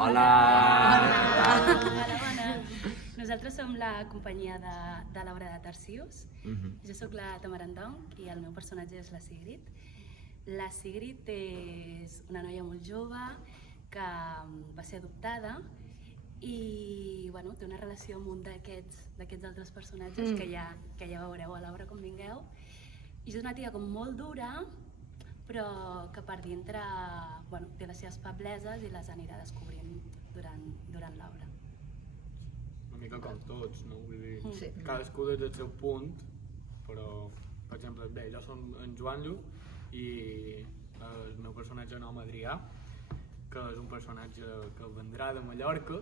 Hola! Hola, bona. Nosaltres som la companyia de l'obra de Tarsius. Jo sóc la Tamara Ndong i el meu personatge és la Sigrid. La Sigrid és una noia molt jove que va ser adoptada i té una relació amb un d'aquests altres personatges que ja veureu a l'obra quan vingueu. I és una tia com molt dura, però que per dintre té les seves febleses i les anirà descobrint durant l'obra. Una mica com tots, no? Vull dir, cadascú des del seu punt, però, per exemple, jo som en Joan Lluc i el meu personatge nom Adrià, que és un personatge que vendrà de Mallorca.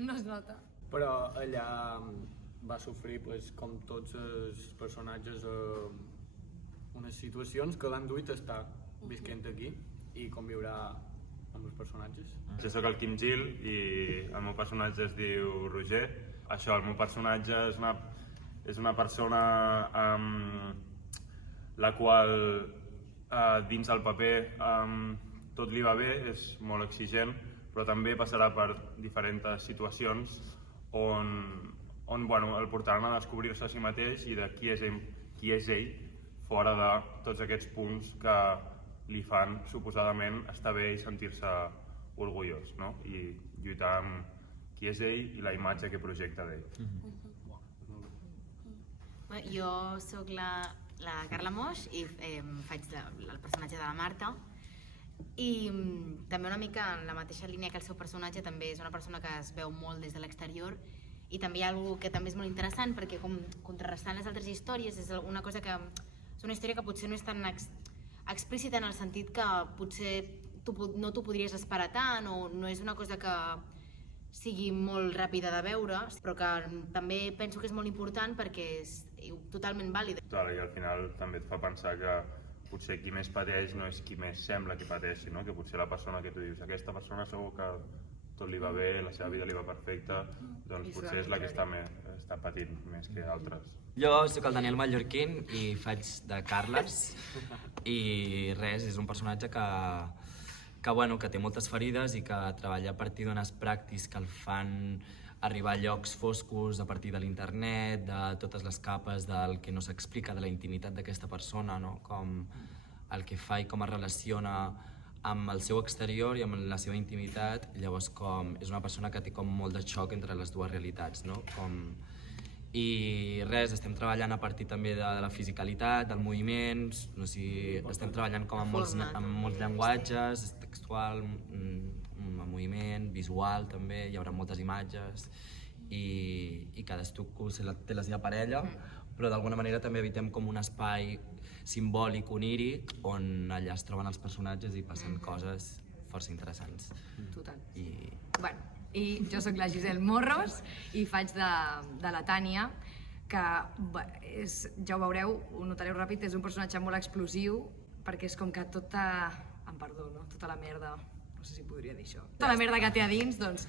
No es nota. Però allà va sofrir, com tots els personatges, unes situacions que l'han duit a estar visquent aquí i conviurà amb els personatges. Jo sóc el Quim Gil i el meu personatge es diu Roger. El meu personatge és una persona la qual dins el paper tot li va bé, és molt exigent, però també passarà per diferents situacions on el portaran a descobrir-se a si mateix i de qui és ell fora de tots aquests punts que li fan suposadament estar bé i sentir-se orgullós, no? I lluitar amb qui és ell i la imatge que projecta d'ell. Jo sóc la Carla Moix i faig el personatge de la Marta i també una mica en la mateixa línia que el seu personatge també és una persona que es veu molt des de l'exterior i també hi ha alguna cosa que també és molt interessant perquè com contrarrestant les altres històries és una cosa que és una història que potser no és tan explícita en el sentit que potser no t'ho podries esperar tant o no és una cosa que sigui molt ràpida de veure, però que també penso que és molt important perquè és totalment vàlida. I al final també et fa pensar que potser qui més pateix no és qui més sembla que pateixi, no? Que potser la persona que tu dius, aquesta persona segur que tot li va bé, la seva vida li va perfecta, doncs potser és la que està patint més que altres. Jo sóc el Daniel Mallorquín i faig de Carles i res, és un personatge que té moltes ferides i que treballa a partir d'unes pràctiques que el fan arribar a llocs foscos a partir de l'internet, de totes les capes del que no s'explica de la intimitat d'aquesta persona, no? Com el que fa i com es relaciona amb el seu exterior i amb la seva intimitat. Llavors és una persona que té molt de xoc entre les dues realitats, no? I res, estem treballant a partir també de la fisicalitat, del moviment, estem treballant amb molts llenguatges, textual, moviment, visual també, hi haurà moltes imatges i cadascú té la seva parella, però d'alguna manera també evitem com un espai simbòlic, oníric, on allà es troben els personatges i passen coses força interessants. Total. I jo sóc la Giselle Morros i faig de la Tània, que ja ho veureu, ho notareu ràpid, és un personatge molt explosiu perquè és com que tota la merda, no sé si podria dir això, tota la merda que té a dins, doncs,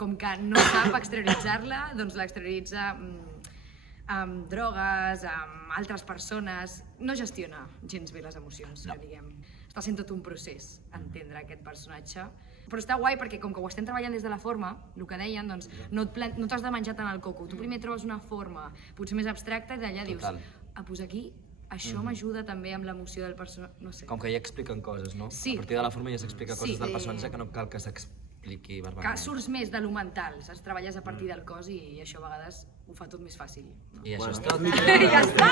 com que no sap exterioritzar-la, doncs l'exterioritza amb drogues, amb altres persones, no gestiona gens bé les emocions, que diguem. Està sent tot un procés entendre aquest personatge. Però està guai perquè com que ho estem treballant des de la forma, el que deien, doncs no t'has de menjar tant el coco. Tu primer trobes una forma potser més abstracta i d'allà dius, pues aquí això m'ajuda també amb l'emoció del personatge, no sé. Com que ja expliquen coses, no? Sí. A partir de la forma ja s'explica coses del personatge que no cal que s'expliqui verbalment. Que surts més de lo mental, saps? Treballes a partir del cos i això a vegades ho fa tot més fàcil. I això és tot. Ja està!